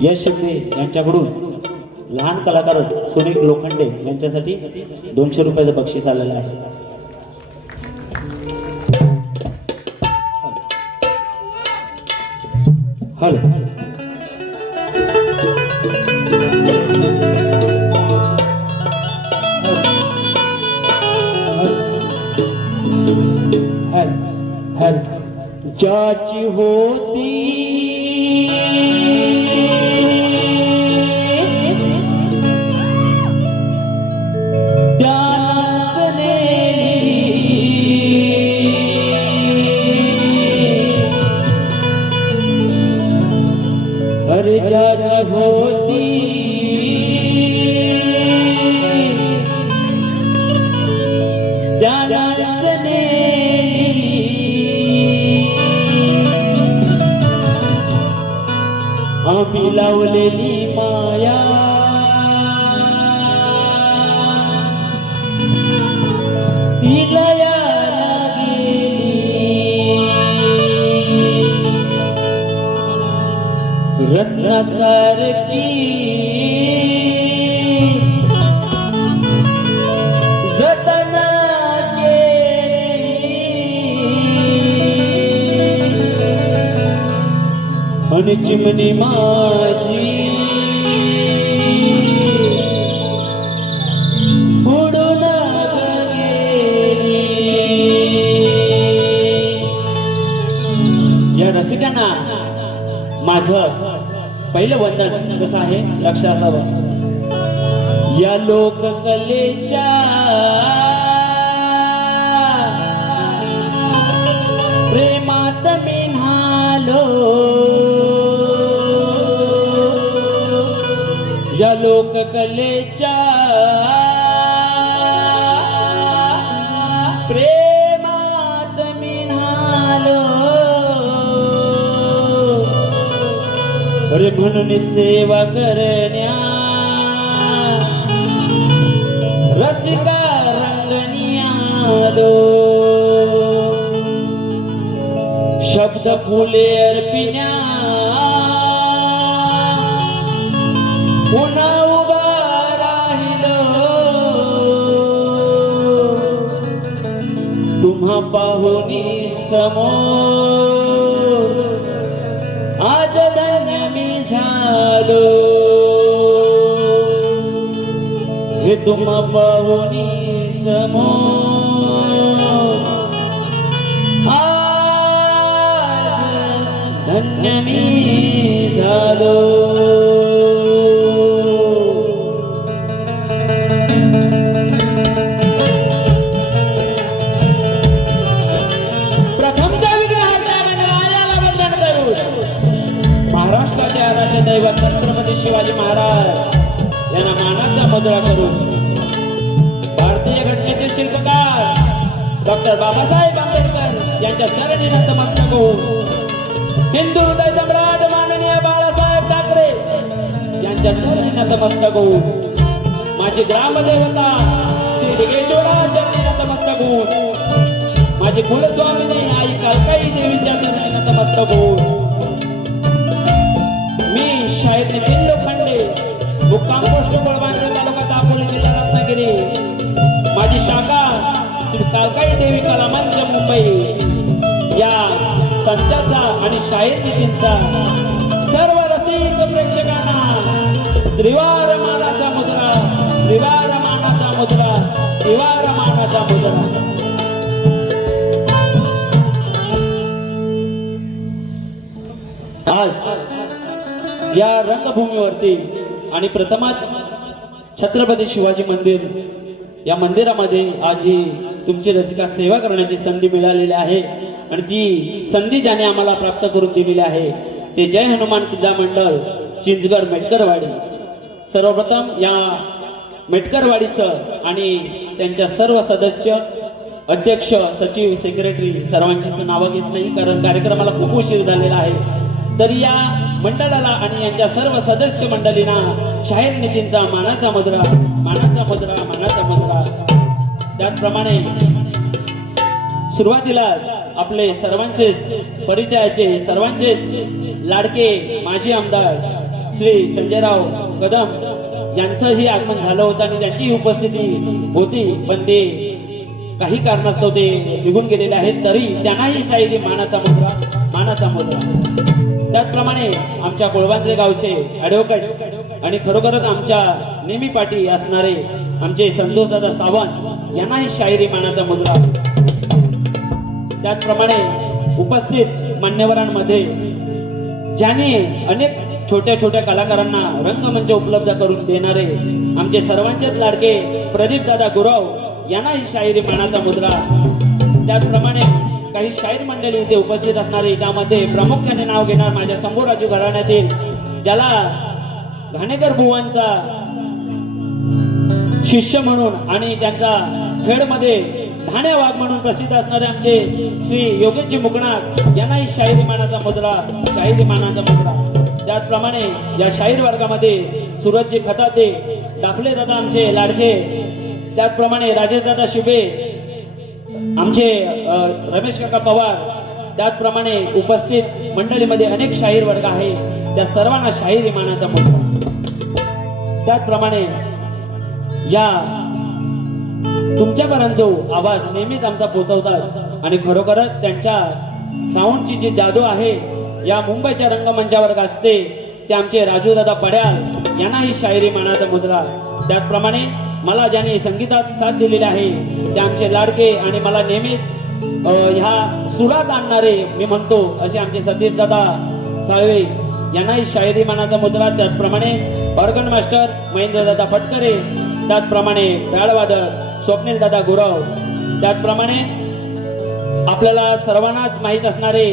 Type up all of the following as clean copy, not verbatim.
यश शिंदे यांच्याकडून लहान कलाकार सुनील लोखंडे यांच्यासाठी 200 रुपयाचं बक्षीस आलेलं आहे. हॅलो ज्याची होती अरे ज्याची होती आम्ही लावलेली माया तिला याला गेली रत्नासारखी जतना आणि चिमणी माझी उडून गेली. या रसिकांना माझं पहिलं वंदन कसं आहे लक्षात असावं. या लोककलेच्या प्रेमात मी न्हालो, या लोककलेच्या प्रेमात मी न्हालो. अरे म्हणून सेवा करण्या रसिका रंगनिया आलो. शब्द फुले अर्पिण्या पुन्हा उभा राहिलो. तुम्हा पाहुनी समोर आज धन्य मी झालो. हे तुम्हा पाहुनी समोर आज धन्य मी झालो. महाराष्ट्राचे आराध्य दैवत छत्रपती शिवाजी महाराज यांना मानाचा मुजरा करून भारतीय घटनेचे शिल्पकार डॉक्टर बाबासाहेब आंबेडकर यांच्या चरणी नतमस्तक होऊन हिंदू हृदय सम्राट माननीय बाळासाहेब ठाकरे यांच्या चरणी नतमस्तक होऊन माझी ग्रामदेवता श्री लिंगेश्वरा चरणी नतमस्तक होऊन माझी कुलस्वामिनी आई कालकाई देवीच्या चरणी नतमस्तक होऊन शाहीर नितीन लोखंडे मुक्काम पोस्ट बळवांजर तालुका दापोली जिल्हा रत्नागिरी माझी शाखा श्री कालकाई देवी कला मंच मुंबई या संचाचा आणि शाहीर नितीनचा सर्व रसिक प्रेक्षकांना त्रिवार मानाचा मुद्रा, त्रिवार मानाचा मुद्रा, त्रिवार मानाचा मुद्रा. आज या रंगभूमीवरती आणि प्रथमात छत्रपती शिवाजी मंदिर या मंदिरामध्ये आज ही तुमची रसिका सेवा करण्याची संधी मिळालेली आहे आणि ती संधी ज्याने आम्हाला प्राप्त करून दिलेली आहे ते जय हनुमान क्रीडा मंडळ चिंचगड मेटकरवाडी. सर्वप्रथम या मेटकरवाडीचं आणि त्यांच्या सर्व सदस्य, अध्यक्ष, सचिव, सेक्रेटरी सर्वांची नावं घेत नाही कारण कार्यक्रमाला खूप उशीर झालेला आहे. तर या मंडळाला आणि यांच्या सर्व सदस्य मंडळींना शाहीर नितीनचा मानाचा मुद्रा, मानाचा मुद्रा, मानाचा मुद्रा. त्याचप्रमाणे सुरुवातीला आपले सर्वांचेच परिचयाचे, सर्वांचेच लाडके माजी आमदार श्री संजयराव कदम यांचंही आगमन झालं होतं आणि त्यांची उपस्थिती होती, पण ते काही कारणास्तव ते निघून गेलेले आहेत. तरी त्यांनाही शाहिरी मानाचा मुद्रा, मानाचा मुद्रा. त्याचप्रमाणे आमच्या कोळवांद्रे गावचे ॲडव्होकेट आणि खरोखरच आमच्या नेहमी पाठी असणारे आमचे संतोषदादा सावंत यांनाही शाहिरी मानाचा मुद्रा. त्याचप्रमाणे उपस्थित मान्यवरांमध्ये ज्यांनी अनेक छोट्या छोट्या कलाकारांना रंगमंच उपलब्ध करून देणारे आमचे सर्वांचेच लाडके प्रदीप दादा गुरव यांनाही शाहिरी मानाचा मुद्रा. त्याचप्रमाणे काही शाहीर मंडळी इथे उपस्थित असणारे, त्यामध्ये प्रामुख्याने नाव घेणार माझ्या शंभूराजू घराण्यातील, ज्याला घाणेकर बुवांचा शिष्य म्हणून आणि त्यांचा खेडमध्ये धाण्या वाघ म्हणून प्रसिद्ध असणारे आमचे श्री योगेशजी मुकणार यांनाही शाहिरी मानाचा मुद्रा, शाहिरी मानाचा मुद्रा. त्याचप्रमाणे या शाहीर वर्गामध्ये सूरजजी खताते, दाफले दादा आमचे लाडके, त्याचप्रमाणे राजेश दादा शिबे, आमचे रमेश काका पवार, त्याचप्रमाणे उपस्थित मंडळीमध्ये अनेक शाहीर वर्ग आहे, त्या सर्वांना शाहिरी मानाचा मुद्रा. त्याचप्रमाणे या तुमच्यापर्यंत जो आवाज नेहमीच आमचा पोहोचवतात आणि खरोखरच त्यांच्या साऊंडची जी जादू आहे या मुंबईच्या रंगमंचावर गाजते, ते आमचे राजू दादा पड्याल यांनाही शाहिरी मानाचा मुद्रा. त्याचप्रमाणे मला ज्यांनी संगीतात साथ दिलेली आहे ते आमचे लाडके आणि मला नेहमीच ह्या सुरात आणणारे मी म्हणतो असे आमचे सतीश दादा साळवे यांनाही शाहिरी मानाचा मुद्रा. त्याचप्रमाणे ऑर्गन मास्टर महेंद्र दादा फटकरे, त्याचप्रमाणे टाळवादक स्वप्नील दादा गुरव, त्याचप्रमाणे आपल्याला सर्वांनाच माहीत असणारे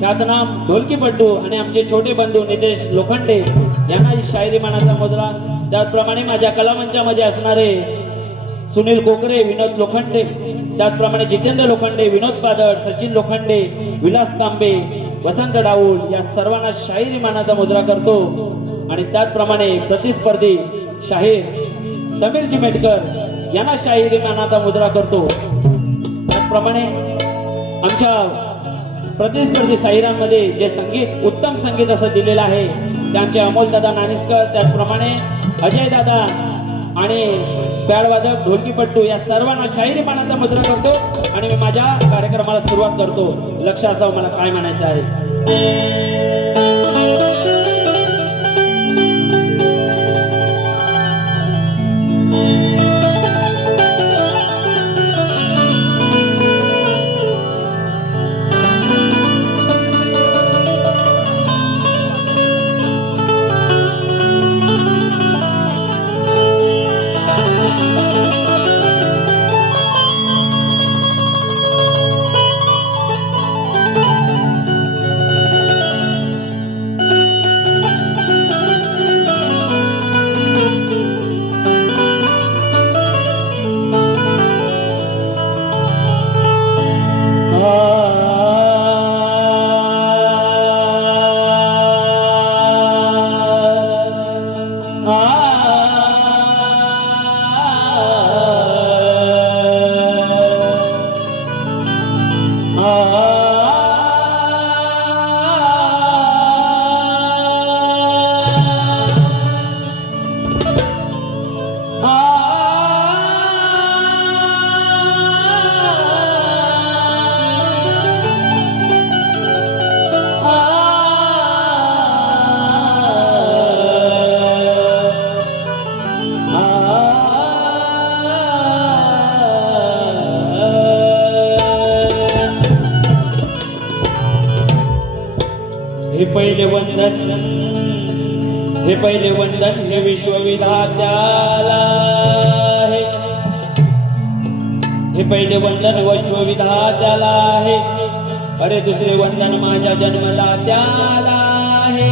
ख्यातनाम ढोलकीपट्टू आणि आमचे छोटे बंधू नितेश लोखंडे यांनाही शाहिरी मानाचा मुद्रा. त्याचप्रमाणे माझ्या कलामंचामध्ये असणारे सुनील कोकरे, विनोद लोखंडे, त्याचप्रमाणे जितेंद्र लोखंडे, विनोद पादळ, सचिन लोखंडे, विलास तांबे, वसंत डाऊल या सर्वांना शाहिरी मानाचा मुद्रा करतो. आणि त्याचप्रमाणे प्रतिस्पर्धी शाहीर समीरजी मेटकर यांना शाहिरी मानाचा मुद्रा करतो. त्याचप्रमाणे आमच्या प्रतिस्पर्धी शाहिरांमध्ये जे संगीत, उत्तम संगीत असं दिलेलं आहे ते आमचे अमोलदादा नानिस्कर, त्याचप्रमाणे अजय दादा आणि पॅडवादक ढोलकीपट्टू या सर्वांना शाहिरी मानाचा मुद्रा करतो. आणि मी माझ्या कार्यक्रमाला सुरुवात करतो. लक्ष असावं मला काय म्हणायचं आहे. हे पहिले वंदन हे विश्वविधात्याला, हे पहिले वंदन विश्वविधात्याला आहे. अरे दुसरे वंदन माझ्या जन्मदात्याला आहे.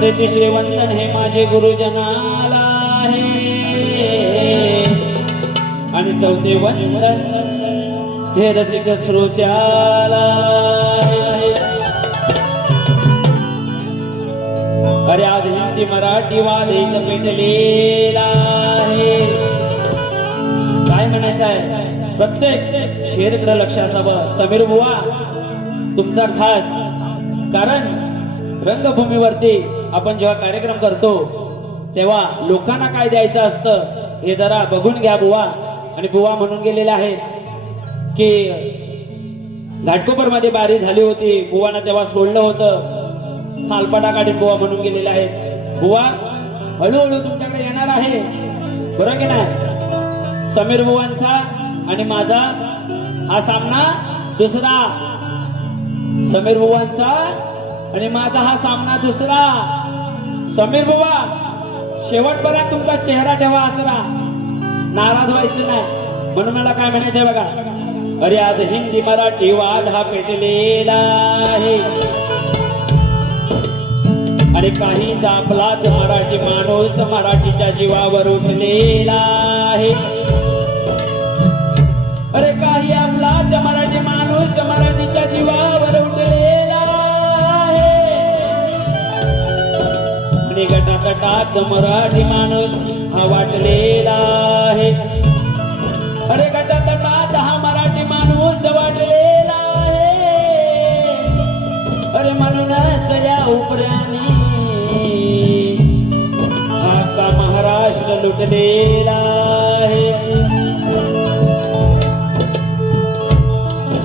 अरे तिसरे वंदन हे माझे गुरुजनाला आहे आणि चौथे वंदन हे रसिक श्रोत्याला आहे. अरे आज हिंदी मराठी वाद एक पेटलेला आहे. काय म्हणायचं आहे प्रत्येक शेरकडे लक्ष असावं. समीर बुवा तुमचा खास, कारण रंगभूमीवरती आपण जेव्हा कार्यक्रम करतो तेव्हा लोकांना काय द्यायचं असतं हे जरा बघून घ्या बुवा. आणि बुवा म्हणून गेलेले आहे की घाटकोपर मध्ये बारी झाली होती, बुवाना तेव्हा सोडलं होतं, सालपाटा काढून बुवा म्हणून गेलेले आहेत. बुवा हळूहळू तुमच्याकडे येणार आहे, बरोबर की नाही. समीर बुवांचा आणि माझा हा सामना दुसरा, समीर बुवांचा आणि माझा हा सामना दुसरा. समीर बुवा शेवटपर्यंत तुमचा चेहरा ठेवा असरा, नाराज व्हायचं नाही. म्हणून मला काय म्हणायचंय बघा. अरे आज हिंदी मराठी वाद हा पेटलेला आहे आणि काही आपलाच मराठी माणूस मराठीच्या जीवावर उठलेला आहे. अरे काही आपलाच मराठी माणूस मराठीच्या जीवावर उठलेला आहे आणि गटातटात मराठी माणूस हा वाटलेला आहे. अरे गटातटात हा मराठी माणूस वाटलेला आहे. अरे म्हणूनच या उपऱ्याने हा का महाराष्ट्र लुटलेला आहे.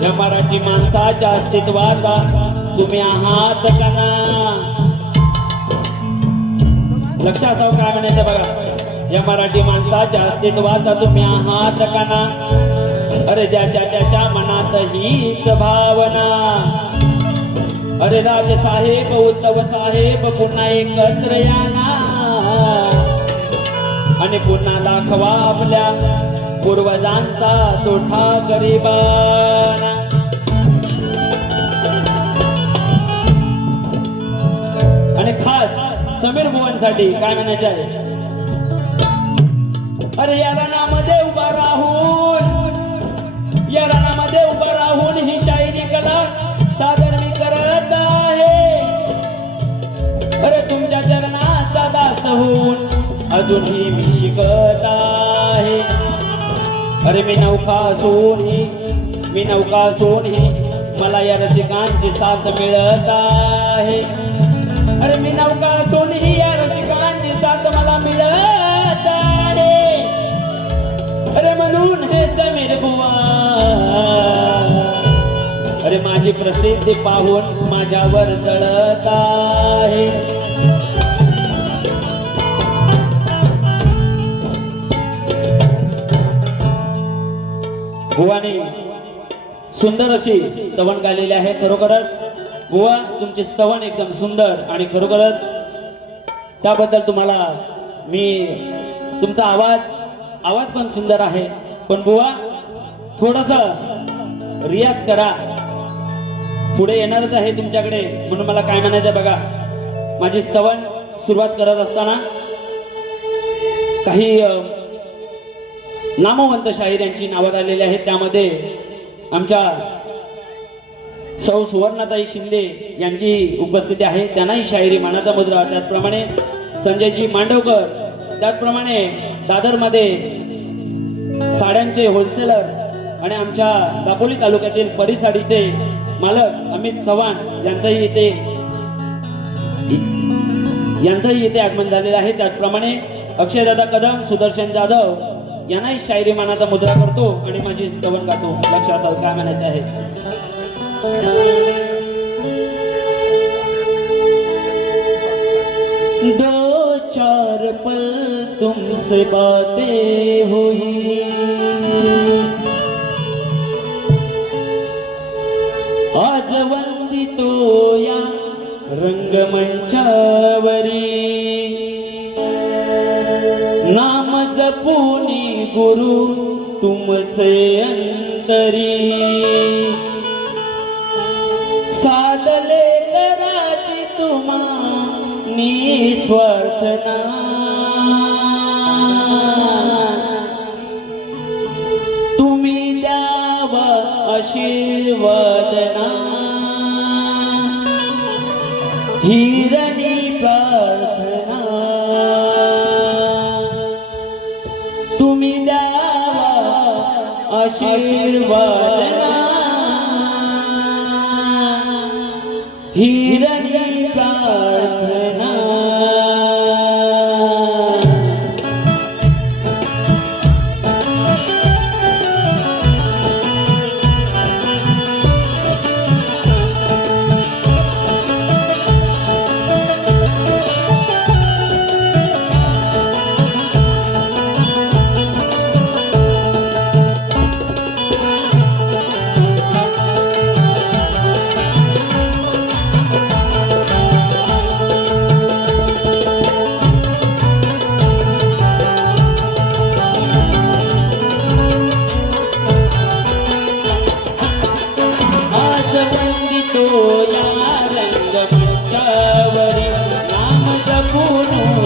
या मराठी माणसाच्या अस्तित्वाचा तुम्ही आहात का ना. लक्षात आहो काय म्हणायचं बघा. या मराठी माणसाच्या अस्तित्वाचा तुम्ही आहात का ना. अरे ज्याच्या त्याच्या मनात हीच भावना. अरे राज साहेब उद्धव साहेब पुन्हा एकत्र या ना आणि पुन्हा दाखवा आपल्या पूर्वजांचा तोठा गरिबांना. आणि खास समीर बुवांसाठी काय म्हणायचं आहे. अरे या रणामध्ये उभा राहून, या रणामध्ये उभा राहून ही शायरी कला सादर मी करत आहे. अरे तुमच्या चरणाचा दास होऊन अजूनही मी शिकत आहे. अरे मी नौका असूनही मला या रसिकांची साथ मिळत आहे. अरे मी नौका असूनही या रसिकांची साथ मला मिळत आहे. अरे म्हणून हे समीर बुवा अरे माझी प्रसिद्धी पाहून माझ्यावर जळत आहे. बुवाने सुंदर अशी स्तवन गायलेली आहे. खरोखरच बुवा तुमचे स्तवन एकदम सुंदर आणि खरोखरच त्याबद्दल तुम्हाला मी तुमचा आवाज पण सुंदर आहे. पण बुवा थोडासा रियाज करा, पुढे येणारच आहे तुमच्याकडे. म्हणून मला काय म्हणायचं बघा. माझी स्तवन सुरुवात करत असताना काही नामवंत शाहीर यांची नावं आलेली आहेत. त्यामध्ये आमच्या सौ सुवर्णाताई शिंदे यांची उपस्थिती आहे. त्यांनाही शाहिरी मानाचा मुद्रा. त्याचप्रमाणे संजयजी मांडवकर, त्याचप्रमाणे दादरमध्ये साड्यांचे होलसेलर आणि आमच्या दापोली तालुक्यातील परिसाडीचे मालक अमित चव्हाण यांचंही इथे आगमन झालेलं आहे. त्याचप्रमाणे अक्षयदादा कदम, सुदर्शन जाधव यांनाही शायरी मानाचा मुद्रा करतो आणि माझी स्तवन गातो. लक्षात काय म्हणायचं आहे. दो चार पल तुमसे बातें हुई, आज वंदितो या रंगमंचावरी, नाम जपुनी गुरु तुमचे अंतरी, साधले कराची तुम्हा नी निस्वार्थना तुम्ही द्याव आशीर्वादना हिरणी प्रार्थना तुम्ही द्यावा आशीर्वादना हिरणी प्रार्थना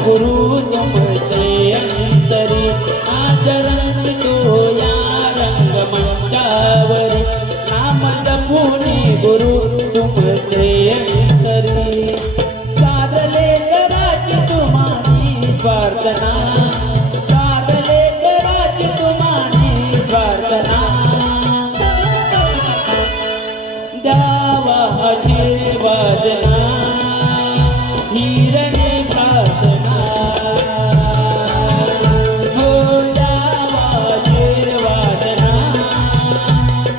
गुरु तुमचे अंतरी आचरण तो या रंगमंचावरी नाम जपुनी गुरु तुमचे अंतरी साधले कराची तुम्हारी स्वार्थना साधले कराची तुम्हारी स्वार्थना द्यावा आशीर्वादना हिरणी प्रार्थना हो द्यावा आशीर्वादना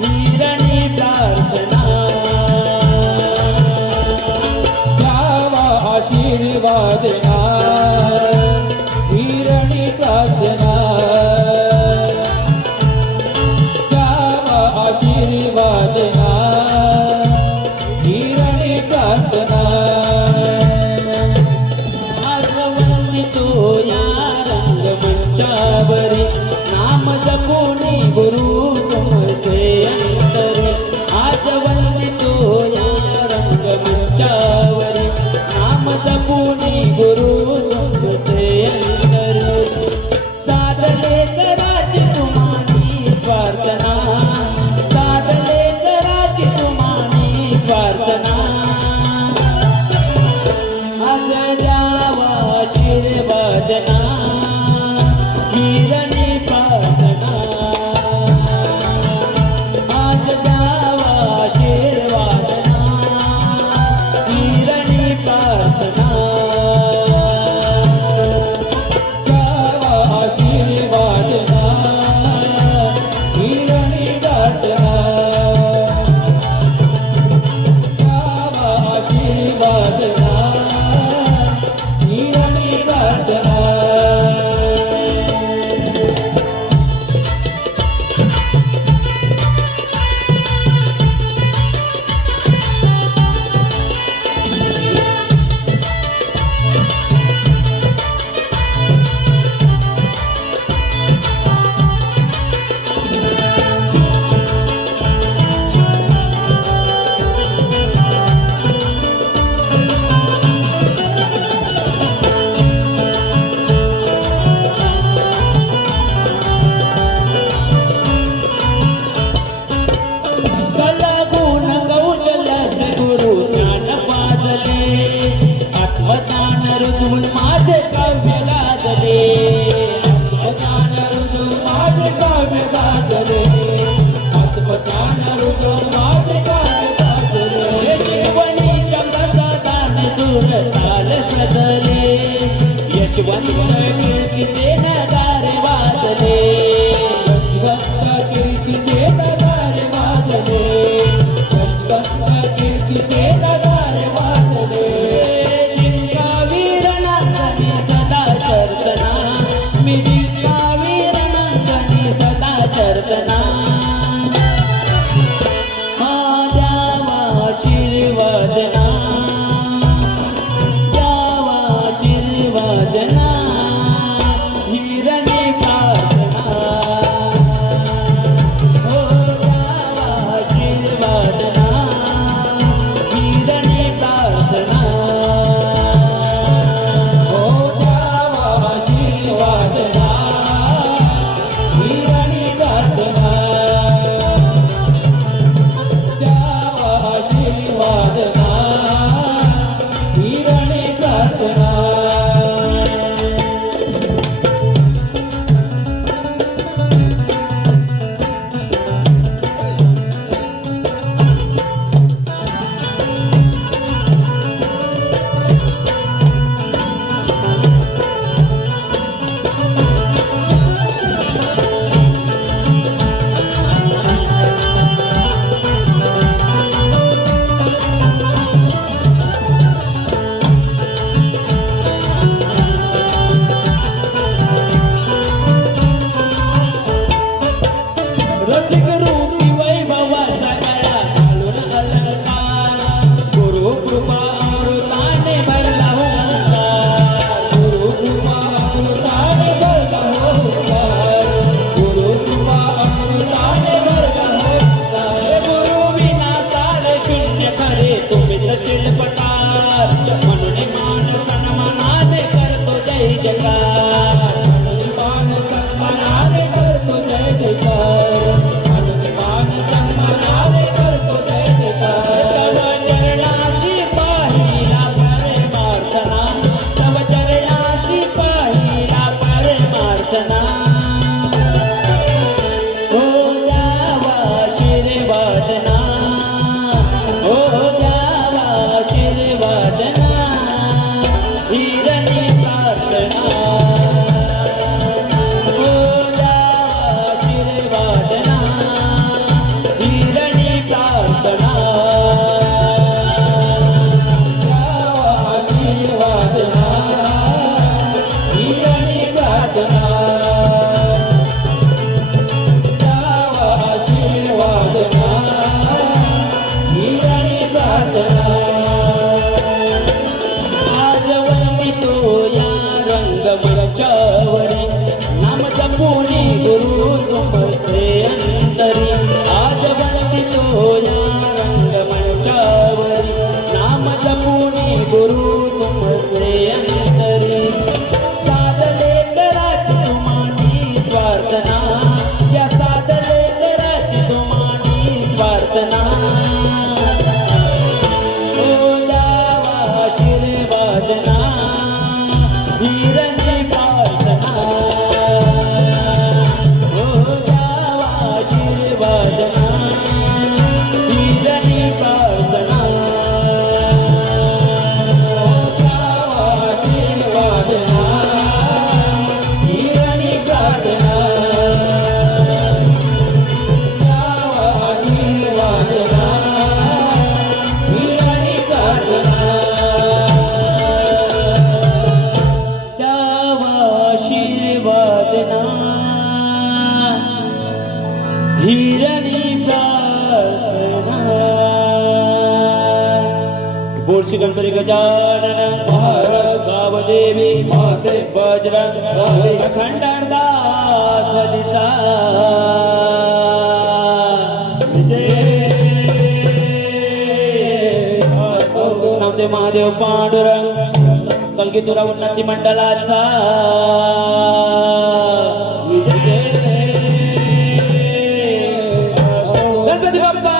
हिरणी प्रार्थना द्यावा आशीर्वादना हिरणी प्रार्थना द्यावा आशीर्वादना हिरणी प्रार्थना मंचावरी नाम जपुनी गुरु तुमचे अंतरी आज वंदितो या रंगमंचावरी नाम जपुनी गुरु तुमचे अंतरी साधले कराची तुम्हारी स्वार्थना साधले कराची तुम्हारी स्वार्थना आज द्यावा आशीर्वादना हिरणी प्रार्थना आज द्यावा आशीर्वादना हिरणी प्रार्थना द्यावा आशीर्वादना हिरणी प्रार्थना द्यावा आशीर्वादना हिरणी प्रार्थना ऋतून माझे काव्य गाजले आत्मज्ञान ऋतून माझे काव्य गाजले आत्मज्ञान ऋतून माझे काव्य गाजले शिवणी चंद्राचा दान दूर ताल सजले यशवंत कीर्तीचे नगारे वाजले यशवंत कीर्तीचे नगारे वाजले यशवंत कीर्तीचे नगारे वाजले मी वीर नंदनी सदा शर्तना द्यावा आशीर्वादना द्यावा आशीर्वादना हिरणी प्रार्थना रसिक रूपी वैभवाचा गळा घालून अलंकार गुरु कृपा अमृताने भरला ओंकार गुरु कृपा अमृताने भरला ओंकार गुरु कृपा अमृताने भरला ओंकार गुरु विना सार शून्य खरे तुम्ही शिल्पकार म्हणून मान सन्मानाने करतो जय जयकार मान सन्मानाने करतो जय जयकार मान सन्मानाने करतो जय जयकार तव चरणाशी पाहिला परमार्थना तव चरणाशी पाहिला परमार्थना हो द्यावा आशीर्वादना हो द्यावा आशीर्वादना हिरणी प्रार्थना हो द्यावा आशीर्वादना हिरणी प्रार्थना आशीर्वादना हिरणी प्रार्थना आशीर्वादना हिरणी प्रार्थना आज वंदितो या रंगमंचावरी नाम जपुनी गुरु तुमचे अंतरी आज वंदितो या रंगमंचावरी नाम जपुनी गुरु तुमचे अंतरी साधले कराची तुम्हानी स्वार्थना या साधले कराची तुम्हानी स्वार्थना हो द्यावा आशीर्वादना हिरणी प्रार्थना हो द्यावा आशीर्वादना हिरणी प्रार्थना आशीर्वादना हिरणी प्रार्थना आशीर्वादना हिरणी प्रार्थना द्यावा आशीर्वादना हिरणी प्रार्थना बोल श्री गणपती गजानन महाराज गावदेवी माते बजरंग अखंडदास हरीचा नामदेव महादेव पांडुरंग कलगीतुरा उन्नती मंडळाचा गणपती बाप्पा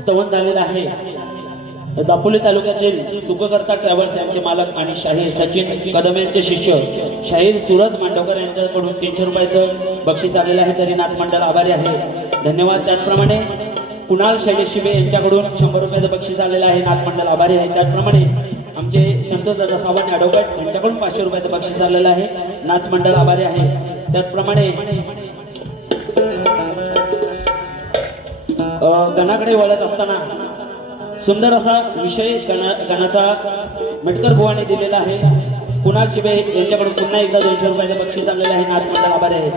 स्तवन झालेलं आहे. दापोली तालुक्यातील सुखकर्ता ट्रॅव्हल्स यांचे मालक आणि शाहीर सचिन कदम यांचे शिष्य शाहीर सूरज मांडवकर यांच्याकडून 300 रुपयाचं बक्षीस आलेलं आहे. तरी नाथ मंडळ आभारी आहे, धन्यवाद. त्याचप्रमाणे कुणाल शैलेश शिबे यांच्याकडून 100 रुपयाचं बक्षीस आलेलं आहे, नाथ मंडळ आभारी आहे. त्याचप्रमाणे आमचे संतोष दादा सावंत ॲडव्होकेट यांच्याकडून 500 रुपयाचं बक्षीस आलेलं आहे, नाथ मंडळ आभारी आहे. त्याचप्रमाणे गणाकडे वळत असताना सुंदर असा विषय गणाचा मेटकर बुवाने दिलेला आहे. कुणाल शिबे यांच्याकडून पुन्हा एकदा 200 रुपयाचं बक्षीस आलेलं आहे, नाथ मंडळ आभारी आहे.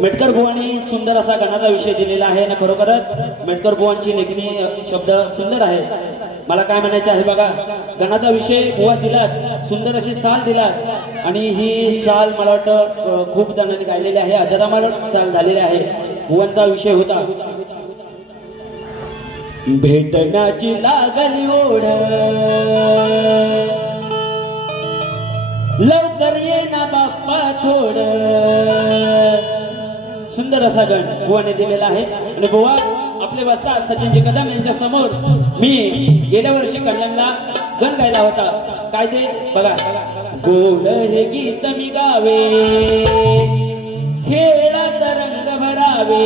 मेटकर बुवांनी सुंदर असा गणाचा विषय दिलेला आहे आणि खरोखरच मेटकर बुवांची लेखणी शब्द सुंदर आहे. मला काय म्हणायचं आहे बघा, गणाचा विषय बुवा दिलात, सुंदर अशी चाल दिलात आणि ही चाल मला वाटतं खूप जणांनी गायलेली आहे, अजरामर चाल झालेली आहे. बुवांचा विषय होता भेटण्याची लागली ओढ, लवकर ये ना बाप्पा थोड. सुंदर असा गण बुवाने दिलेला आहे आणि बुवा आपले बसतात सचिनजी कदम यांच्या समोर. मी गेल्या वर्षी कल्याणला गण गायला होता. काय ते बघा, गोड हे गीत मी गावे, खेळात रंग भरावे,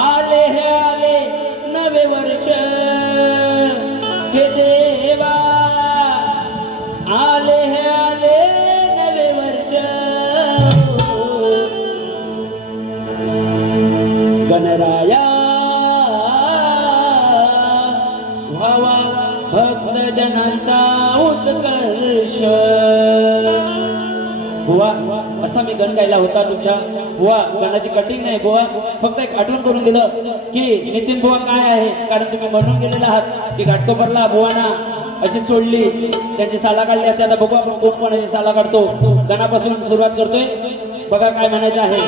आले हे आले नवे वर्ष, हे देवा आले हे आले नवे वर्ष. गणराया व्हावा भक्त जनांचा उत्कर्ष. बुवा असा मी गण गायला होता तुमच्या. बुवा गणाची कटिंग नाही बुवा, फक्त एक आठवण करून दिलं की नितीन बुवा काय आहे, कारण तुम्ही म्हणून गेलेला आहात की घाटकोपरला बुवाना अशी सोडली, त्यांची साला काढली असते. आता बघू आपण कोण कोणाची साला काढतो. गणापासून सुरुवात करतोय, बघा काय म्हणायचं आहे.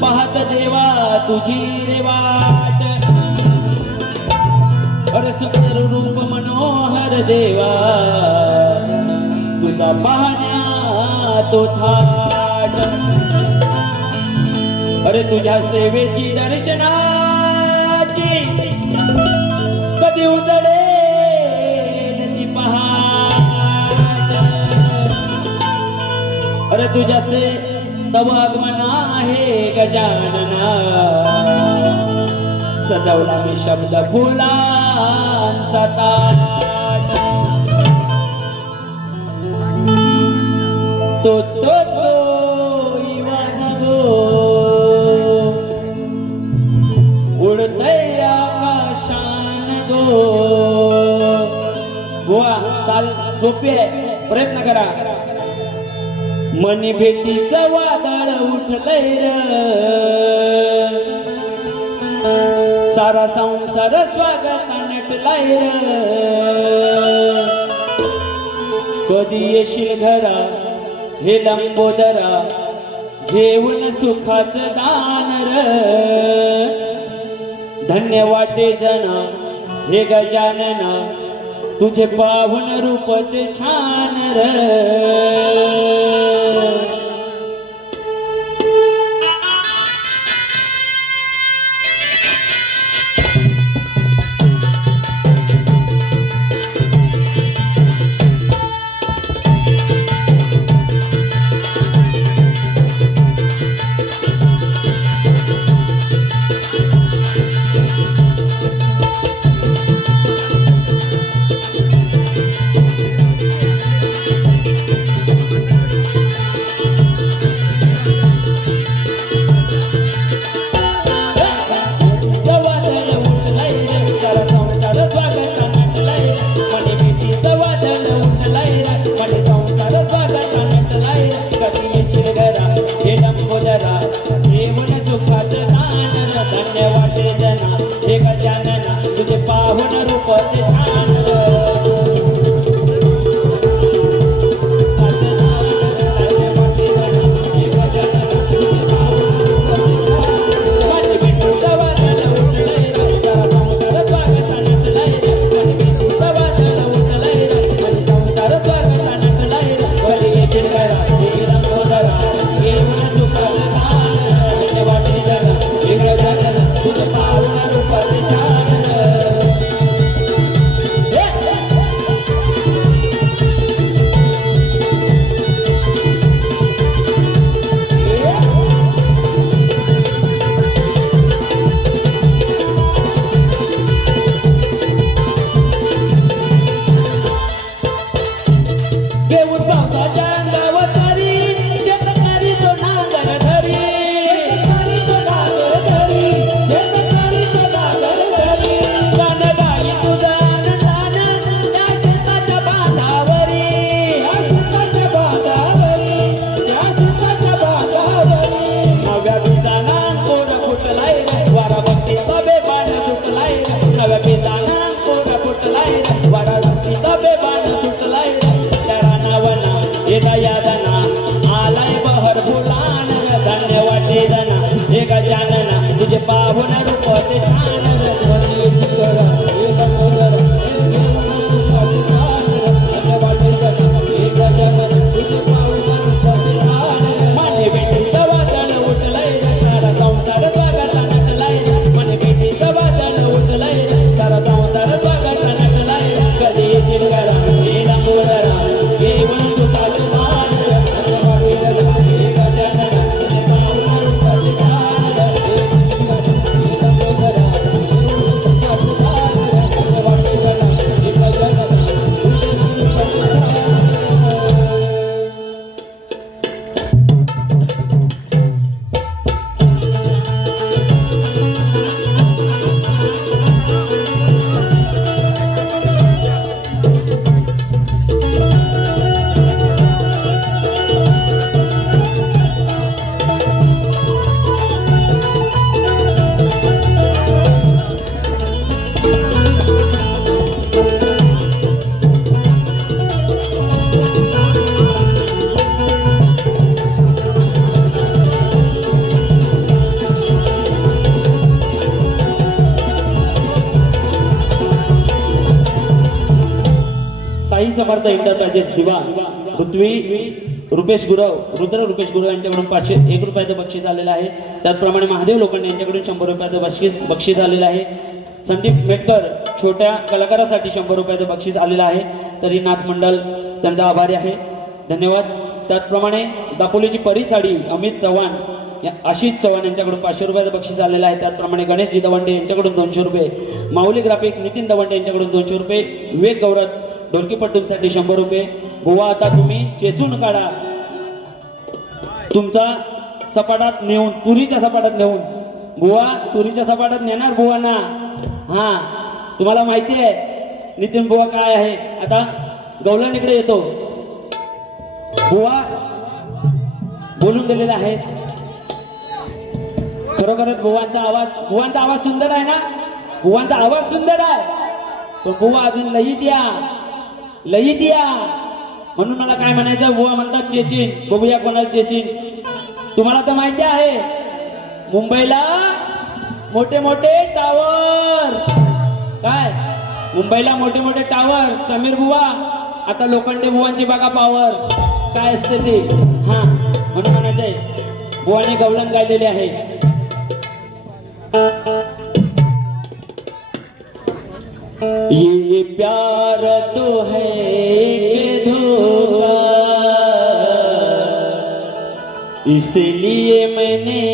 पाहत देवा तुझी रे वाट, अरे सुंदर रूप मनोहर देवा, तुझा पाहण्या तो थाट. अरे तुझ्या सेवेची दर्शनाची कधी उजडेल ती पहाट. अरे तुझ्या तव आगमन आहे गजानना, सजवला मी शब्द फुलांचा ताट. तो तो तो इवान गो उडतय आकाशान गो. बुवा चाल सोपी आहे, प्रयत्न करा. मनी भेटीचं वादळ उठलंय र, सारा संसार स्वागत नटलाय र. कधी येशील घरा हे लंबोदरा, घेऊन सुखाचं दान र. धन्य वाटे जना हे गजानना, तुझे पावन रूप ते छान र. पाहुण रूप ते छान वनी शिखर एक नगर एक गजानन तुझे पाहून रूपाचे ठाण माने बेटीचं वादळ उठलंय सारा संसार स्वागता नटलाय माने बेटीचं वादळ उठलंय सारा संसार स्वागता नटलाय कधी येशील घरा गेला मोरा केवळ तुझाच मान एक गजानन तुझे पाहून रूपाचे ठाण साई समर्थ इंडर राजेश दिवा पृथ्वी रुपेश गुरव रुद्र रुपेश गुरव यांच्याकडून 501 रुपयाचं बक्षीस आलेलं आहे. त्याचप्रमाणे महादेव लोखंडे यांच्याकडून 100 रुपयाचं बक्षीस आलेलं आहे. संदीप मेटकर छोट्या कलाकारासाठी 100 रुपयाचं बक्षीस आलेलं आहे. तरी नाथ मंडळ त्यांचा आभारी आहे, धन्यवाद. त्याचप्रमाणे दापोलीची परी साडी अमित चव्हाण आशिष चव्हाण यांच्याकडून 500 रुपयाचं बक्षीस आलेलं आहे. त्याचप्रमाणे गणेशजी दवंडे यांच्याकडून 200 रुपये, माऊली ग्राफिक्स नितीन दवंडे यांच्याकडून 200 रुपये, विवेक गौरव ढोलकीपट्टूंसाठी 100 रुपये. बुवा आता तुम्ही चेचून काढा तुमचा सपाटात नेऊन, तुरीच्या सपाटात नेऊन. बुवा तुरीच्या सपाटात नेणार बुवांना. हा तुम्हाला माहिती आहे नितीन बुवा काय आहे. आता गौलान इकडे येतो. बुवा बोलून दिलेला आहे. खरोखरच बुवांचा आवाज सुंदर आहे ना. बुवांचा आवाज सुंदर आहे, पण बुवा अजून लईत या म्हणून मला काय म्हणायचं. बुवा म्हणतात चेचिन. बघूया कोणाला चेचिन. तुम्हाला तर माहिती आहे मुंबईला मोठे मोठे टावर, काय मुंबईला मोठे मोठे टावर. समीर बुवा आता लोखंडे बुवांची बघा पावर काय असते ते. हा म्हणून म्हणायचंय बुवाने गवळण गायलेले आहे. ये प्यार तो है एक धोखा, इसलिए मैंने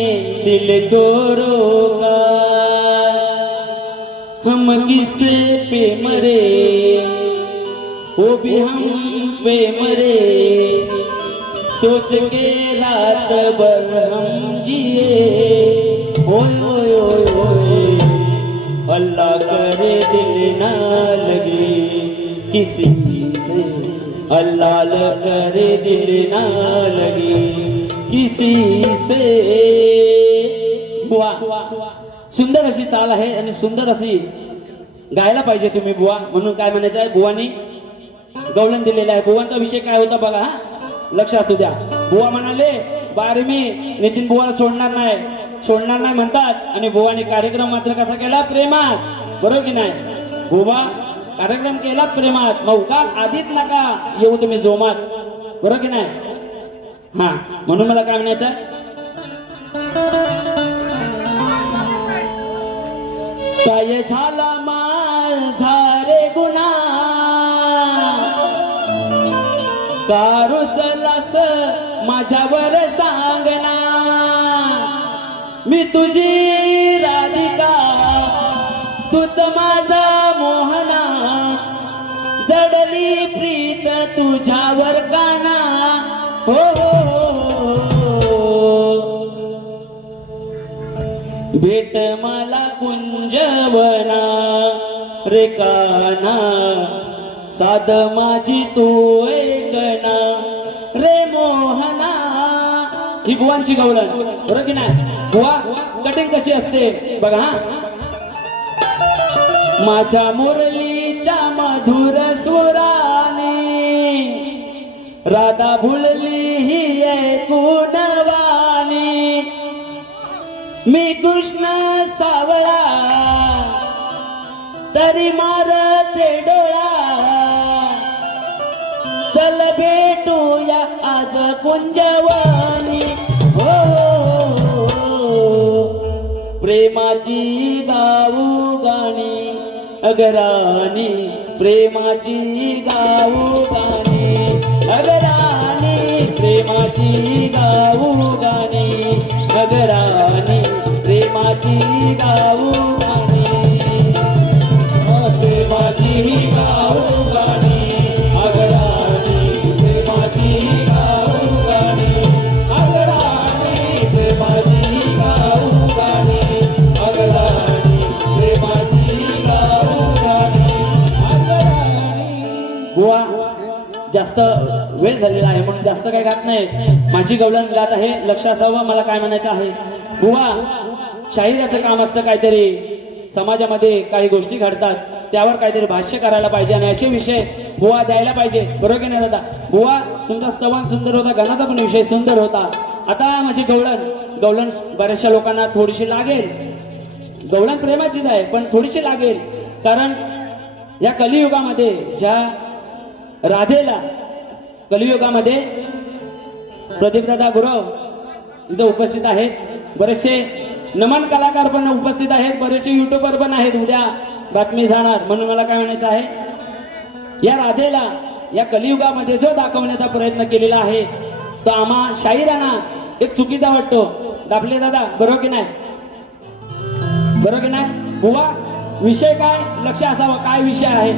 दिल को रोका. हम किसे पे मरे वो भी हम पे मरे, सोच के रात भर हम जिए. ओए ओए ओए ओए अल्लाह करे दिल ना लगे किसी से, अल्लाह करे दिल ना लगे किसी से. बुवा सुंदर अशी चाल आहे आणि सुंदर अशी गायला पाहिजे तुम्ही बुवा. म्हणून काय म्हणायचं आहे, बुवानी गवळण दिलेलं आहे. बुवांचा विषय काय होता बघा, हा लक्षात असू द्या. बुवा म्हणाले 12मी नितीन बुवाला सोडणार नाही म्हणतात. आणि बुवाने कार्यक्रम मात्र कसा केला, प्रेमात. बरोबर की नाही. बुवा कार्यक्रम केला प्रेमात. मग का आधीच नका येऊ तुम्ही जोमात. बरोबर की नाही. हा म्हणून मला काय म्हणायचं, काय झाला माझा रे गुन्हा, कारुसलास माझ्यावर सांगना. मी तुझी राधिका, तूच माझा मोहना, जडली प्रीत तुझ्यावर काना. हो भेट मला कुंजवना रे काना, साध माझी तू ऐकना रे मोहना. ही बुवांची गवळण. बरोबर की नाही. बुवा कटिंग कशी असते बघा. हा माझ्या मुरलीच्या मधुर सुराने राधा भुलली ही ऐकून वाणी. मी कृष्ण सावळा तरी मारते डोळा चल भेटूया आज कुंजवनी हो प्रेमाची गाऊ गाणी अगराणी प्रेमाची गाऊ गाणी अगराणी प्रेमाची गाऊ गाणी अगराणी प्रेमाची गाऊ गाणी प्रेमाची गाऊ गाणी अगराणी प्रेमाची गाऊ गाणी अगराणी प्रेमाची गाऊ गाणी अगराणी प्रेमाची गाऊ गाणी अगराणी. बुवा जास्त वेळ झालेला आहे म्हणून जास्त काही गात नाही. माझी गवळण गात आहे, लक्ष असावं मला काय म्हणायचं आहे. बुवा शाहिराचं काम असतं, काहीतरी समाजामध्ये काही गोष्टी घडतात त्यावर काहीतरी भाष्य करायला पाहिजे आणि असे विषय बुवा द्यायला पाहिजे. बरोबर की नाही दादा? बुवा तुमचा स्तवन सुंदर होता, गाण्याचा पण विषय सुंदर होता. आता माझी गवळण बऱ्याचशा लोकांना थोडीशी लागेल. गवळण प्रेमाचीच आहे पण थोडीशी लागेल, कारण या कलियुगामध्ये ज्या राधेला कलियुगामध्ये प्रदीपदादा गुरव इथं उपस्थित आहेत, बरेचसे नमन कलाकार पण उपस्थित आहेत, बरेचसे युट्यूबर पण आहेत. उद्या बातमी जाणार म्हणून मला काय म्हणायचं आहे, या राधेला या कलियुगामध्ये जो दाखवण्याचा प्रयत्न केलेला आहे तो आम्हा शाहिरांना एक चुकीचा वाटतो. दाखले दादा बरोबर की नाही? बरोबर की नाही? बुवा विषय काय लक्ष असावं, काय विषय आहे.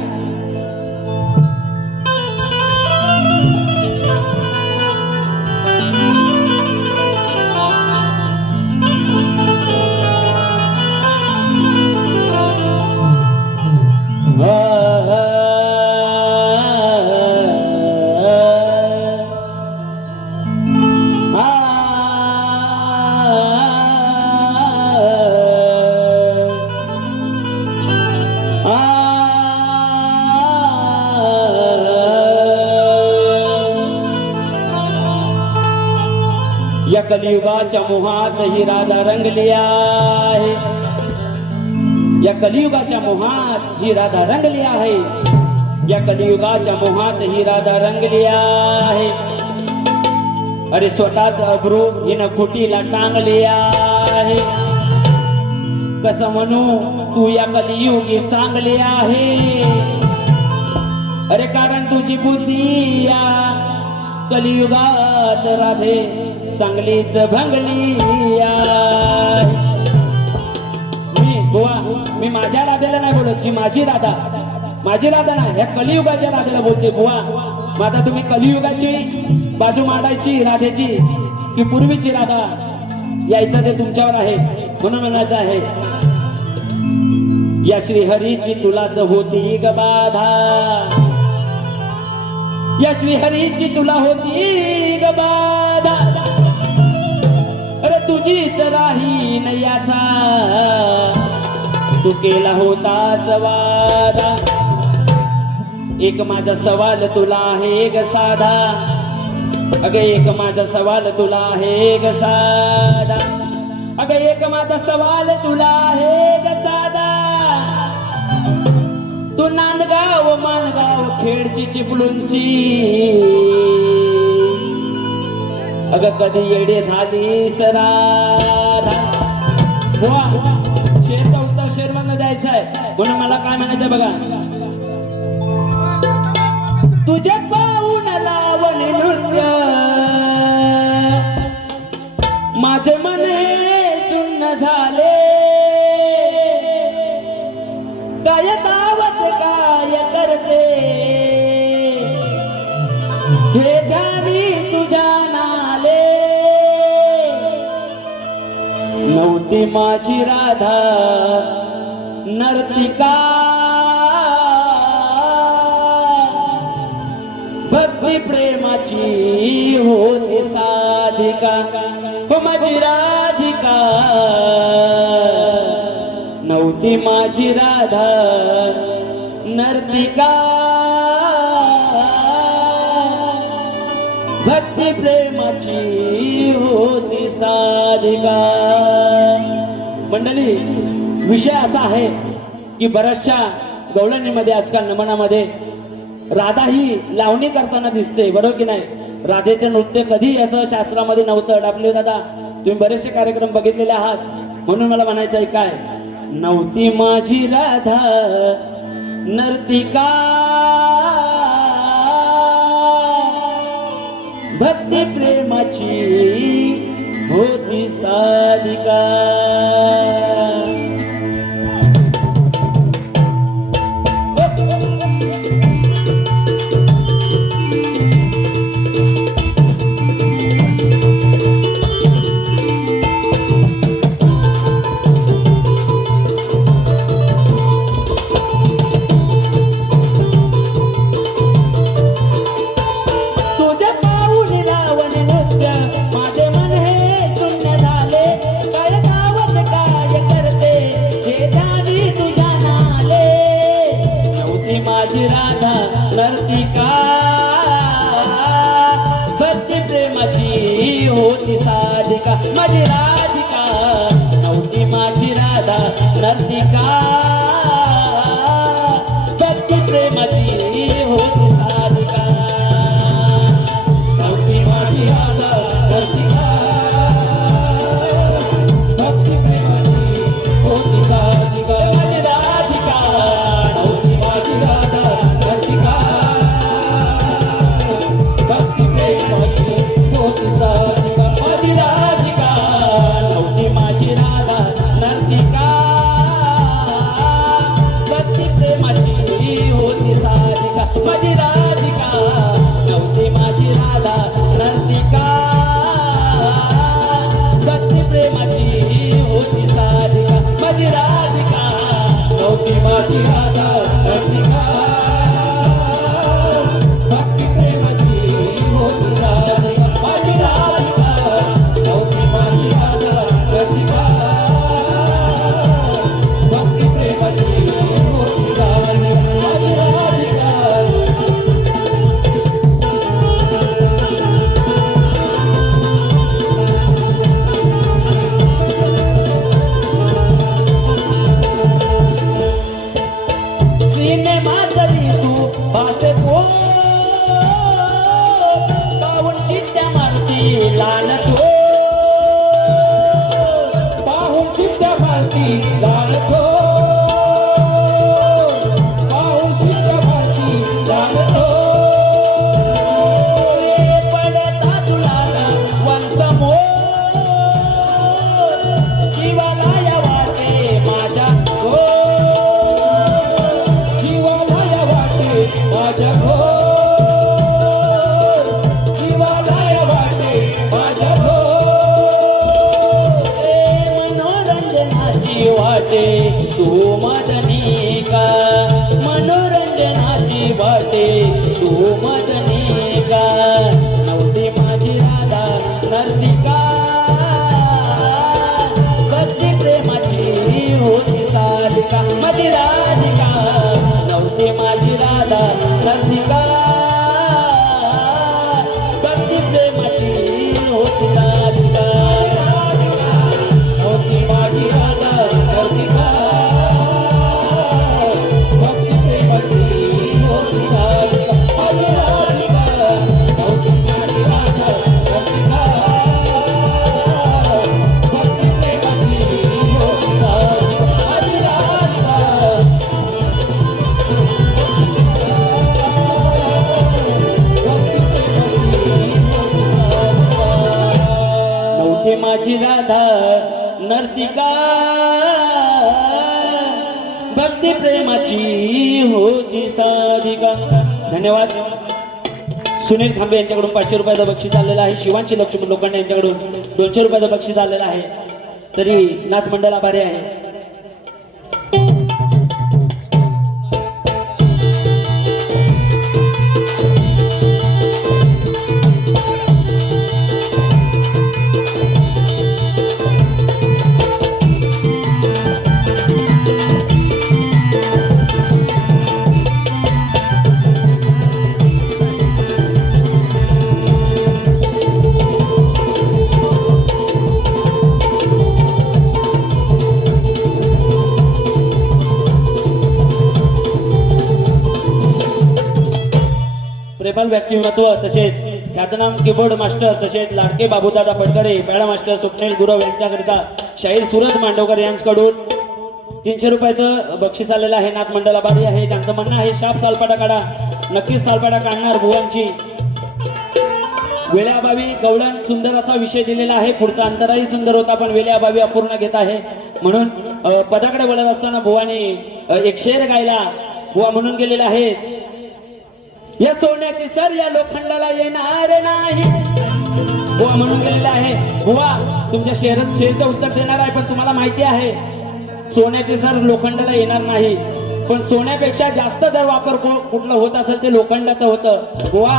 या कलियुगाच्या मोहात ही राधा रंगली आहे. या कलियुगाच्या मोहात ही राधा रंगली आहे. या कलियुगाच्या मोहात ही राधा रंगली आहे. अरे स्वतःच अब्रू हिनं खुटीला टांगली आहे. कसं म्हणू तू या कलियुगी चांगली आहे. अरे कारण तुझी बुद्धी या कलियुगात राधे चांगलीच भंगली आहे. मी माझ्या राधेला नाही बोलत, जी माझी राधा ना या कलियुगाच्या राधेला बोलते. बुवा मग आता तुम्ही कलियुगाची बाजू मांडायची राधेची की पूर्वीची राधा, यायचं ते तुमच्यावर आहे. म्हणून म्हणायचं आहे, या श्रीहरीची तुलाच होती ग बाधा. या श्रीहरीची तुला होती ग बाधा. अरे तुझीच राही नयाचा तू केला होता सवादा. एक माझा सवाल तुला आहे ग साधा. अगं एक माझा सवाल तुला आहे ग साधा. अगं एक माझा सवाल तुला आहे ग साधा. तू नांदगाव मानगाव खेडची चिपळूणची अगं कधी येडे झालीस राधा. बुवा शेरचा उत्तर शेर मधनं द्यायचं आहे म्हणून मला काय म्हणायचं बघा. तुझे पाहून लावणी नृत्य माझे मने सुन्न झाले. काय दावत काय करते हे ध्यानी तुझ्या नाले. नव्हती माझी राधा नर्तिका भक्ती प्रेमाची होती साधिका. हो माझी राधिका नव्हती माझी राधा नर्तिका भक्ती प्रेमाची होती साधिका. मंडळी, विषय असा आहे की बऱ्याचशा गवळणीमध्ये आजकाल नमनामध्ये राधा ही लावणी करताना दिसते, बरोबर की नाही? राधेचं नृत्य कधी याचं शास्त्रामध्ये नव्हतं. डापले दादा, तुम्ही बरेचसे कार्यक्रम बघितलेले आहात, म्हणून मला म्हणायचं आहे काय, नव्हती माझी राधा नर्तिका, भक्ती प्रेमाची होती साधिका. तुझ्या पाऊली लावण नृत्य माझे मन हे शून्य झाले, काय गावात काय करते हे दादी तुझ्या नाले. नव्हती माझी राधा नर्तिका, भक्ती प्रेमाची होती साधिका. माझी राधिका नव्हती माझी राधा नर्तिका, भक्ती प्रेमाची होती साधिका. नव्हती माझी राधा नर्तिका, भक्ती प्रेमाची होती साधिका. माझी राधिका नव्हती माझी राधा नर्तिका, भक्ती प्रेमाची होती साधिका. माझी राधिका नव्हती माझी राधा नर्तिका, भक्ती प्रेमाची होती साधिका. माझी राधिका नव्हती माझी राधा नर्तिका, भक्ती प्रेमाची होती साधिका. माझी राधिका नव्हती माझी राधा नर्तिका, भक्ती प्रेमाची होती साधिका. माझी राधिका नव्हती माझी राधा नर्तिका, भक्ती प्रेमाची होती साधिका. माझी राधिका. सिनेमातली तू भासे को पाहून शिट्ट्या मारती लानतो, पाहून शिट्ट्या मारती लानतो, पाहून शिट्ट्या मारती लानतो. पडता तुला वंशमोर, जीवाला या वाटे माझ्या जीवाला या वाटे माझ्या घोर, जीवाला या वाटे माझ्या घोर. मनोरंजनाची वाटे तू मदनी का, मनोरंजनाची वाटे तू मदनी का. नव्हती माझी राधा नर्तिका, भक्ती प्रेमाची होती साधिका. माझी राधिका नव्हती माझी राधा नर्तिका, भक्ती प्रेमाची होती साधिका. होती माझी राधा नर्तिका, भक्ती प्रेमाची होती साधिका. माझी राधिका नव्हती माझी राधा नर्तिका, भक्ती प्रेमाची होती साधिका. माझी राधिका. नव्हती माझी राधा नर्तिका, भक्ती प्रेमाची होती साधिका. धन्यवाद. सुनील खांबे यांच्याकडून 500 रुपयाचं बक्षीस आलेलं आहे. शिवांशी लक्ष्मण लोखंडे यांच्याकडून 200 रुपयाचं बक्षीस आलेलं आहे. तरी नाथ मंडळ आभारी आहे. व्यक्तिमत्व तसेच ख्यातनाम कीबोर्ड मास्टर तसेच लाडके बाबूदादा फडकरे पॅडा मास्टर स्वप्नील गुरव यांच्याकरिता शाहीर सुरत मांडवकर यांच्याकडून 300 रुपयाचं बक्षीस आलेलं आहे. नाथ मंडळा बारी आहे. त्यांचं म्हणणं आहे शाप सालपाटा काढा. नक्कीच सालपाटा काढणार बुवांची. वेळेअभावी गवळण सुंदर असा विषय दिलेला आहे. पुढचा अंतराही सुंदर होता पण वेळेअभावी अपूर्ण घेत आहे. म्हणून पदाकडे वळत असताना बुवानी एक शेर गायला. बुवा म्हणून गेलेले आहेत, या सोन्याची सर या लोखंडाला येणार नाही. बुवा म्हणून गेलेला आहे. बुवा तुमच्या शेरचं उत्तर देणार आहे पण तुम्हाला माहिती आहे सोन्याचे सर लोखंडाला येणार नाही. पण सोन्यापेक्षा जास्त जर वापर कुठला होत असेल ते लोखंडाचं होतं. बुवा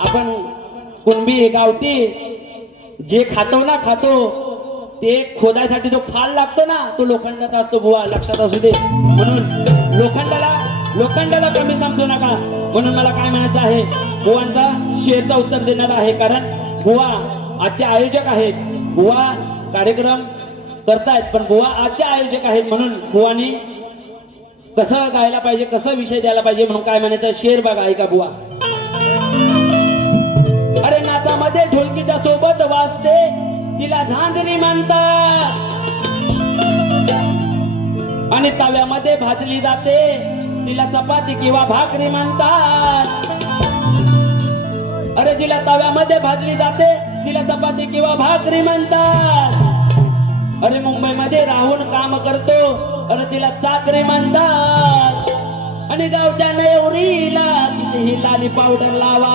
आपण कुणबी गावठी जे खातो ते खोदायसाठी जो फाल लागतो ना तो लोखंडाचा असतो. बुवा लक्षात असू दे. म्हणून लोखंडाला कमी समजू नका. म्हणून मला काय म्हणायचं आहे, बुवांचा शेरचं उत्तर देणार आहे. कारण बुवा आजचे आयोजक आहेत. बुवा कार्यक्रम करतायत पण बुवा आजचे आयोजक आहेत. म्हणून बुवानी कसं गायला पाहिजे, कसं विषय द्यायला पाहिजे म्हणून काय म्हणायचं शेर बघा ऐका बुवा. अरे नाचामध्ये ढोलकीच्या सोबत वाजते तिला झांजरी म्हणतात आणि तव्यामध्ये भाजली जाते तिला चपाती किंवा भाकरी म्हणतात. अरे जिला तव्यामध्ये भाजली जाते तिला चपाती किंवा भाकरी म्हणतात. अरे मुंबईमध्ये राहून काम करतो अरे तिला चाकरी म्हणतात. आणि गावच्या नेवरीला कितीही लाली पावडर लावा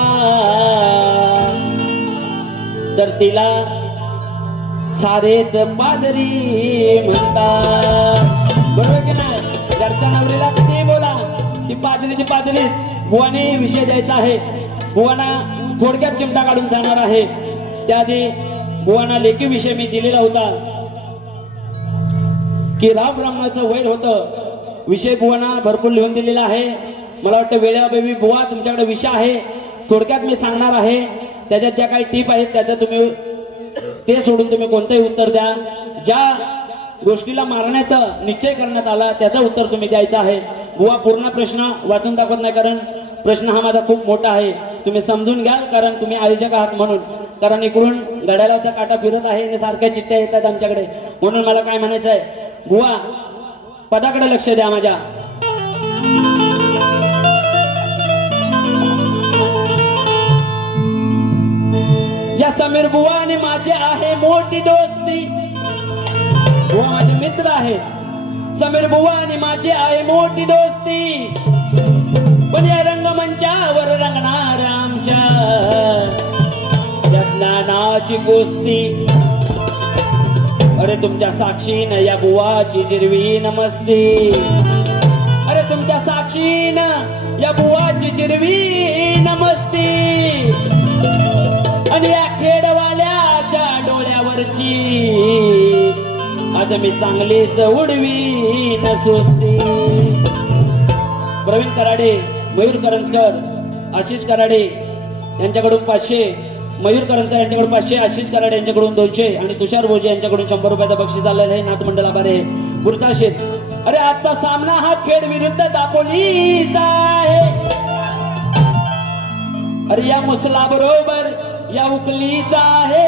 तर तिला सारेच पादरी म्हणतात. बरोबर की नाही? घरच्या नवरीला किती बोला ती पादरी. बुवाने विषय द्यायचा आहे. बुवाना थोडक्यात चिमटा काढून जाणार आहे. त्याआधी बुवाना लेखी विषय मी दिलेला होता की राम ब्राह्मणाचं वैर होतं. विषय बुवाना भरपूर लिहून दिलेला आहे. मला वाटतं वेळेअभावी बुवा तुमच्याकडे विषय आहे थोडक्यात मी सांगणार आहे. त्याच्यात ज्या काही टीप आहेत त्याचं तुम्ही ते सोडून तुम्ही कोणतंही उत्तर द्या. ज्या गोष्टीला मारण्याचा निश्चय करण्यात आला त्याचं उत्तर तुम्ही द्यायचं आहे. बुवा पूर्ण प्रश्न वाचून दाखवत नाही कारण प्रश्न हा माझा खूप मोठा आहे. तुम्ही समजून घ्याल कारण तुम्ही आयोजक आहात म्हणून. कारण इकडून घड्याळाचा काटा फिरत आहे आणि सारख्या चिठ्ठ्या येतात आमच्याकडे. म्हणून मला काय म्हणायचं आहे, बुवा पदाकडे लक्ष द्या माझ्या. या समीर बुवा आणि माझे आहे मोठी दोस्ती. बुवा माझे मित्र आहेत. समीर बुवा आणि माझे आहे मोठी दोस्ती. पण या रंगमंचावर रंगणार आमच्या ज्ञानाची कुस्ती. अरे तुमच्या साक्षीनं या बुवाची जिरवी नमस्ती. अरे तुमच्या साक्षीनं या बुवाची जिरवी नमस्ती. आणि या खेडवाल्याच्या डोळ्यावरची आज मी चांगलीच उडवी नसुस्ती. प्रवीण कराडे, मयूर करंजकर, आशिष कराडे यांच्याकडून 500, मयूर करंजकर यांच्याकडून 500, आशिष कराडे यांच्याकडून 200 आणि तुषार भोजे यांच्याकडून 100 रुपयाचा बक्षीस आलेला आहे. नाथ मंडळा बारे बुरता शेत. अरे आजचा सामना हा खेड विरुद्ध दापोलीचा आहे. अरे या मुसला बरोबर या उकलीचा आहे.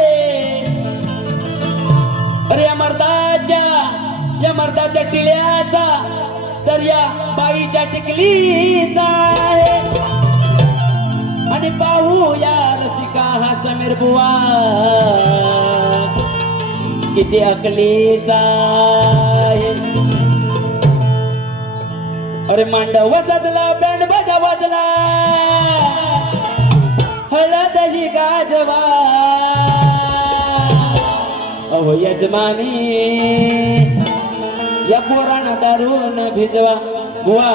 अरे या मर्दाच्या टिळ्याचा तर या बाईच्या टिकलीचा आहे. आणि पाहू या रसिका हा समीर बुवा किती अकलीचा आहे. अरे मांडव वाजला बँड बाजा वाजला हळद ही गाजवा. अहो यजमानी या पोरांना दारून भिजवा. बुवा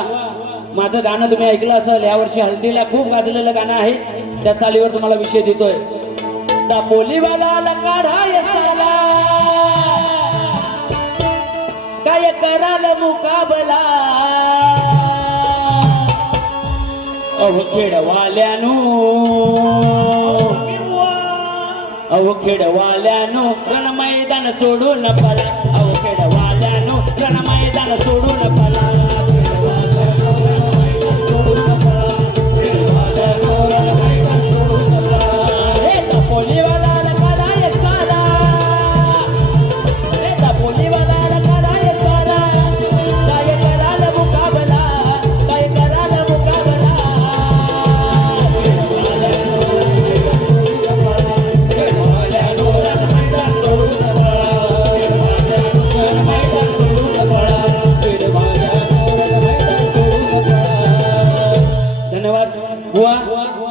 माझं गाणं तुम्ही ऐकलं असेल. यावर्षी हल्दीला खूप गाजलेलं गाणं आहे. त्या चालीवर तुम्हाला विषय देतोय. दापोलीवाला काढाय साला काय कराल मुकाबला. अहो खेडवाल्यानो रण मैदान सोडून पला. अहो खेडवाल्यानो रण मैदान सोडून पला.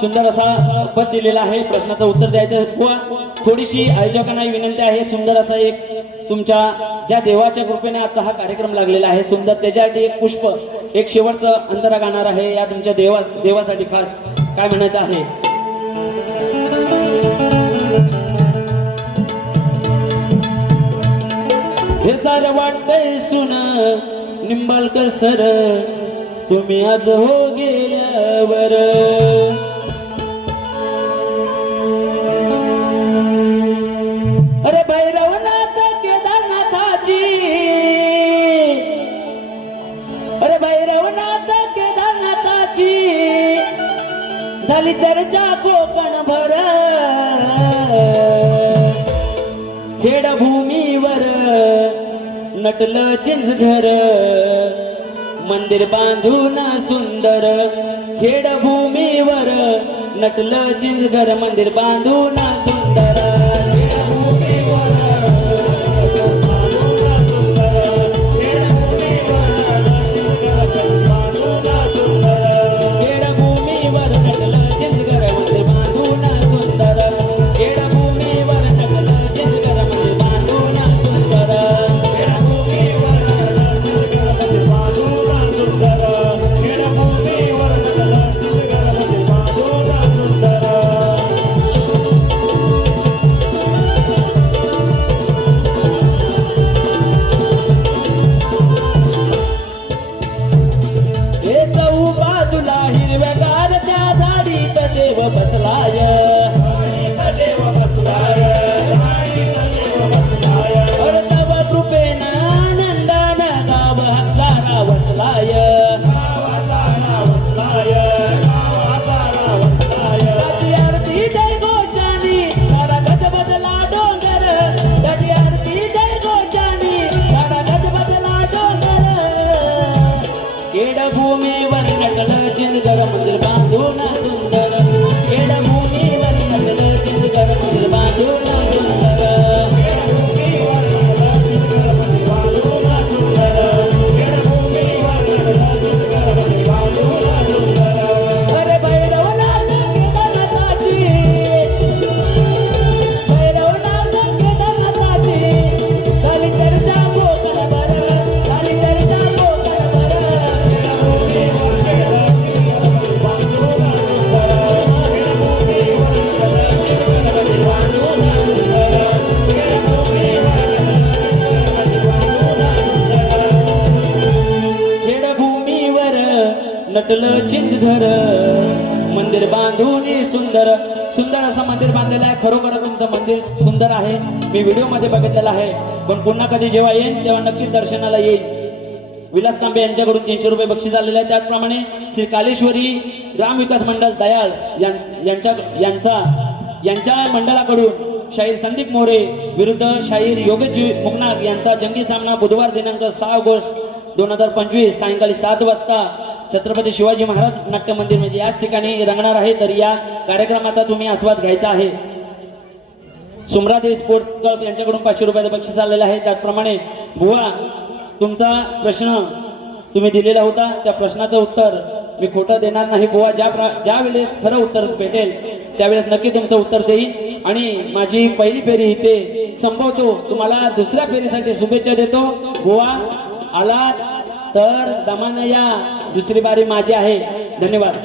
सुंदर असा पद दिलेला आहे. प्रश्नाचं उत्तर द्यायचं. बुवा थोडीशी आयोजकांना विनंती आहे, सुंदर असा एक तुमच्या ज्या देवाच्या कृपेने आजचा हा कार्यक्रम लागलेला आहे, सुंदर त्याच्यासाठी एक पुष्प, एक शेवटचं अंतरा गाणार आहे या तुमच्या देवासाठी खास. काय म्हणायचं आहे? हे सारं वाटतंय सुन निंबाळकर सर, तुम्ही आज हो गेल्यावर. अरे भैरवनाथ केदारनाथाची, अरे भैरवनाथ केदारनाथाची झाली चर्चा कोकणभर. खेडभूमीवर नटलं चिंचघर, मंदिर बांधून सुंदर. खेडभूमीवर नटलं चिंचघर, मंदिर बांधून सुंदर. बसलाय देव बसलाय, तव कृपेन नंदन गाव सारा वसलाय. त्याची आरती जय गोचानी सारा गज बदला डोंगर, त्याची आरती जय गोचानी सारा गज बदला डोंगर. खेडभूमीवर नटलं चिंचघर, मंदिर बांधून सुंदर. खेडभूमीवर नटलं चिंचघर, मंदिर बांधून सुंदर. अरे भैरवनाथ केदारनाथाची, भैरवनाथ केदारनाथाची झाली चर्चा कोकणभर, झाली चर्चा कोकणभर. खेडभूमीवर नटलं चिंचघर, मंदिर बांधून सुंदर. सुंदर असं मंदिर बांधलेलं आहे. खरोखर तुमचं मंदिर सुंदर आहे. मी व्हिडिओ मध्ये बघितलेलं आहे, पण पुन्हा कधी जेव्हा येईन तेव्हा नक्की दर्शनाला येईल. विलास तांबे यांच्याकडून 300 रुपये बक्षीस आलेले आहे. त्याचप्रमाणे श्री कालेश्वरी ग्राम विकास मंडळ दयाळ यांच्या मंडळाकडून शाहीर संदीप मोरे विरुद्ध शाहीर योगेश मुगनाग यांचा जंगी सामना बुधवार दिनांक 6 ऑगस्ट 2025 सायंकाळी 7 वाजता छत्रपती शिवाजी महाराज नाट्य मंदिर म्हणजे याच ठिकाणी रंगणार आहे. तर या कार्यक्रमाचा तुम्ही आस्वाद घ्यायचा आहे. सुमरादेव स्पोर्ट्स क्लब यांच्याकडून 500 रुपयाचं बक्षीस आलेलं आहे. त्याचप्रमाणे बुवा तुमचा प्रश्न तुम्ही दिलेला होता, त्या प्रश्नाचं उत्तर मी खोटं देणार नाही. बुवा ज्या वेळेस खरं उत्तर भेटेल त्यावेळेस नक्की तुमचं उत्तर देईन. आणि माझी पहिली फेरी इथे संपवतो. तुम्हाला दुसऱ्या फेरीसाठी शुभेच्छा देतो. बुवा आलात तर दमानं या, दुसरी बारी माझी आहे. धन्यवाद.